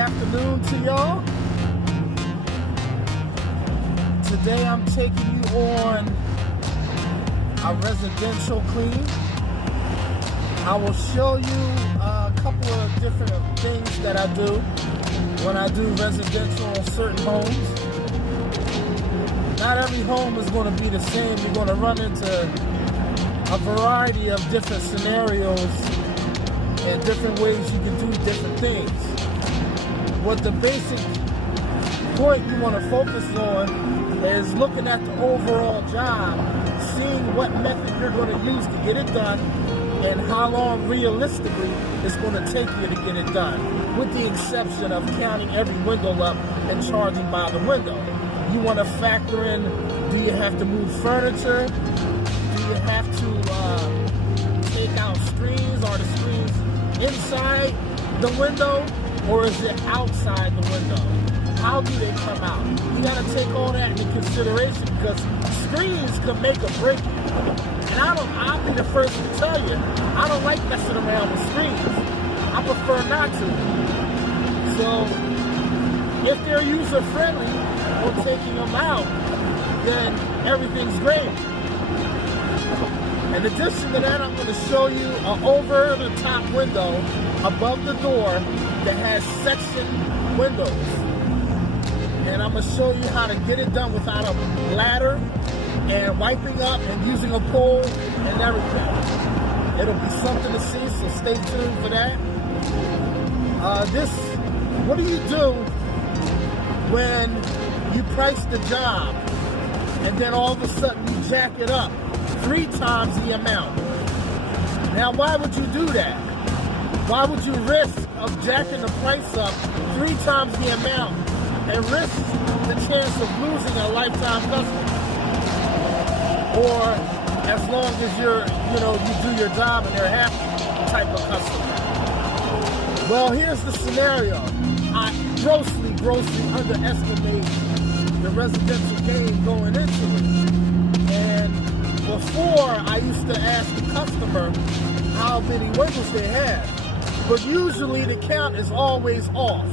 afternoon to y'all. Today I'm taking you on a residential clean. I will show you a couple of different things that I do when I do residential on certain homes. Not every home is going to be the same. You're going to run into a variety of different scenarios and different ways you can do different things. What the basic point you want to focus on is looking at the overall job, seeing what method you're going to use to get it done, and how long realistically it's going to take you to get it done, with the exception of counting every window up and charging by the window. You want to factor in, do you have to move furniture? Do you have to take out screens? Are the screens inside the window, or is it outside the window? How do they come out? You got to take all that into consideration, because screens can make or break you. And I'll be the first to tell you, I don't like messing around with screens. I prefer not to. So if they're user friendly or taking them out, then everything's great. In addition to that, I'm going to show you an over-the-top window above the door that has section windows. And I'm going to show you how to get it done without a ladder and wiping up and using a pole and everything. It'll be something to see, so stay tuned for that. What do you do when you price the job and then all of a sudden you jack it up 3 times the amount? Now, why would you do that? Why would you risk of jacking the price up 3 times the amount and risk the chance of losing a lifetime customer? Or as long as you do your job and they're happy type of customer? Well, here's the scenario. I grossly underestimate the residential game going into it. And before, I used to ask the customer how many windows they had. But usually the count is always off.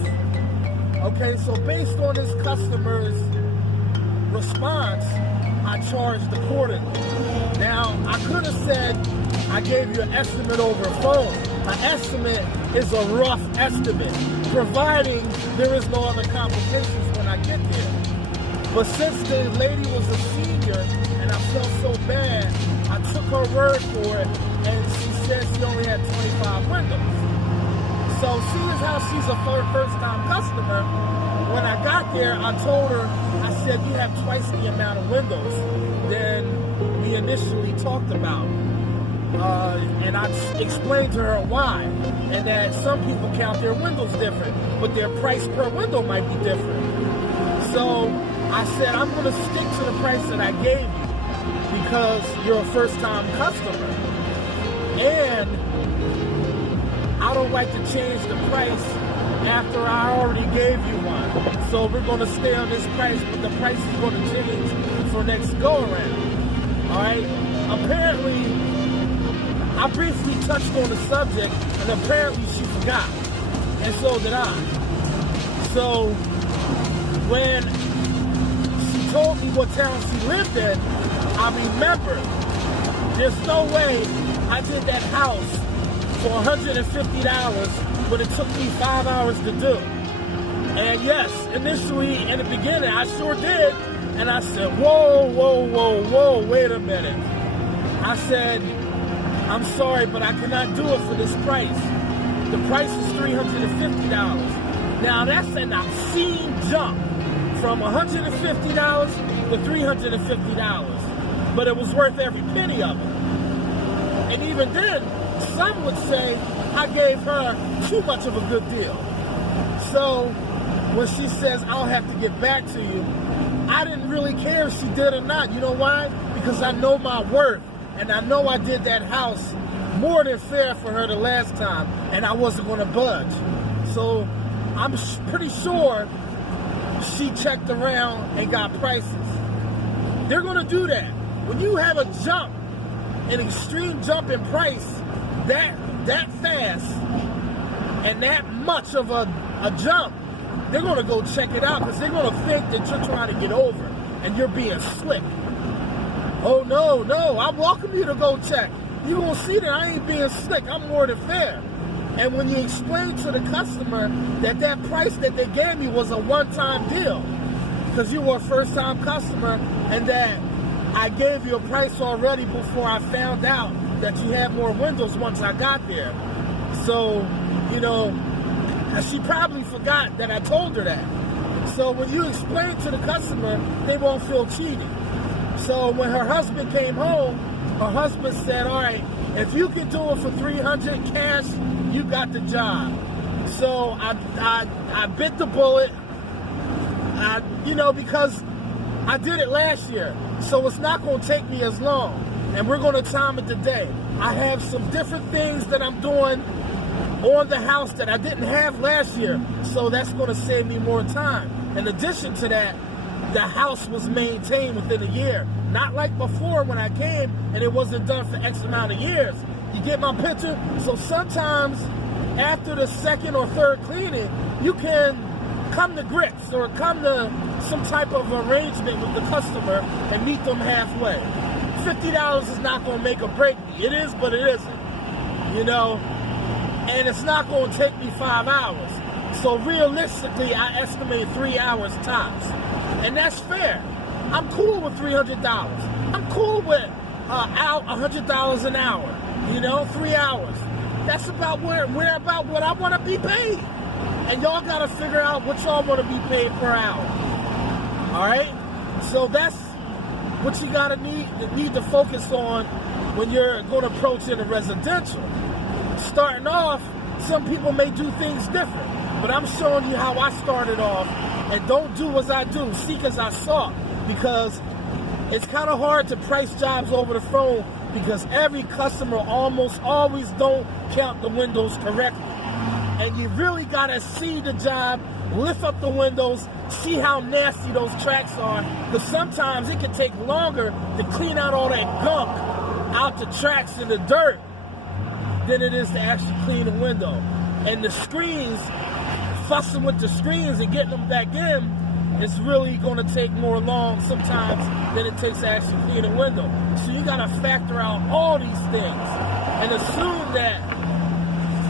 Okay, so based on this customer's response, I charged accordingly. Now, I could have said I gave you an estimate over a phone. An estimate is a rough estimate, providing there is no other complications when I get there. But since the lady was a senior and I felt so bad, I took her word for it, and she said she only had 25 windows. So seeing as how she's a first-time customer, when I got there, I told her, I said, you have twice the amount of windows than we initially talked about. And I explained to her why, and that some people count their windows different, but their price per window might be different. So I said, I'm going to stick to the price that I gave you because you're a first-time customer. And I don't like to change the price after I already gave you one. So we're going to stay on this price, but the price is going to change for next go-around. All right? Apparently, I briefly touched on the subject, and apparently she forgot. And so did I. So when she told me what town she lived in, I remembered. There's no way I did that house for $150, but it took me 5 hours to do. And yes, initially, in the beginning, I sure did. And I said, whoa, wait a minute. I said, I'm sorry, but I cannot do it for this price. The price is $350. Now, that's an obscene jump from $150 to $350. But it was worth every penny of it. And even then, some would say I gave her too much of a good deal. So when she says, I'll have to get back to you, I didn't really care if she did or not. You know why? Because I know my worth. And I know I did that house more than fair for her the last time, and I wasn't going to budge. So I'm pretty sure she checked around and got prices. They're going to do that. When you have a jump, an extreme jump in price that fast and that much of a jump, they're going to go check it out because they're going to think that you're trying to get over and you're being slick. Oh, no, I welcome you to go check. You're going to see that I ain't being slick. I'm more than fair. And when you explain to the customer that that price that they gave me was a one-time deal because you were a first-time customer and that I gave you a price already before I found out that you had more windows once I got there. So, you know, she probably forgot that I told her that. So when you explain to the customer, they won't feel cheated. So when her husband came home, her husband said, all right, if you can do it for $300 cash, you got the job. So I bit the bullet, because I did it last year. So it's not going to take me as long. And we're going to time it today. I have some different things that I'm doing on the house that I didn't have last year. So that's going to save me more time. In addition to that, the house was maintained within a year. Not like before when I came and it wasn't done for X amount of years. You get my picture? So sometimes after the second or third cleaning, you can come to grips or come to some type of arrangement with the customer and meet them halfway. $50 is not going to make or break me. It is, but it isn't. And it's not going to take me 5 hours. So realistically, I estimate 3 hours tops. And that's fair. I'm cool with $300. I'm cool with $100 an hour. 3 hours. That's about about what I want to be paid. And y'all got to figure out what y'all want to be paid per hour. All right? So that's what you got to need to focus on when you're going to approach in a residential. Starting off, some people may do things different. But I'm showing you how I started off. And don't do as I do, seek as I sought. Because it's kind of hard to price jobs over the phone because every customer almost always don't count the windows correctly. And you really got to see the job, lift up the windows, see how nasty those tracks are. Because sometimes it can take longer to clean out all that gunk out the tracks and the dirt than it is to actually clean the window. And the screens, fussing with the screens and getting them back in, it's really going to take more long sometimes than it takes to actually clean a window. So you got to factor out all these things and assume that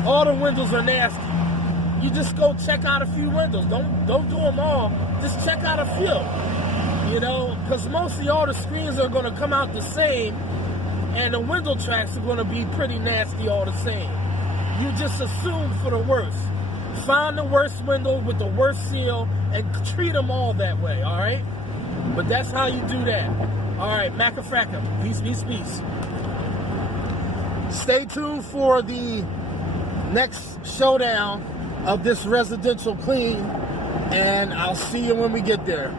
all the windows are nasty. You just go check out a few windows. Don't do them all. Just check out a few. Because mostly all the screens are going to come out the same and the window tracks are going to be pretty nasty all the same. You just assume for the worst. Find the worst window with the worst seal and treat them all that way, all right? But that's how you do that. All right, Macafracka. Peace, peace, peace. Stay tuned for the next showdown of this residential clean, and I'll see you when we get there.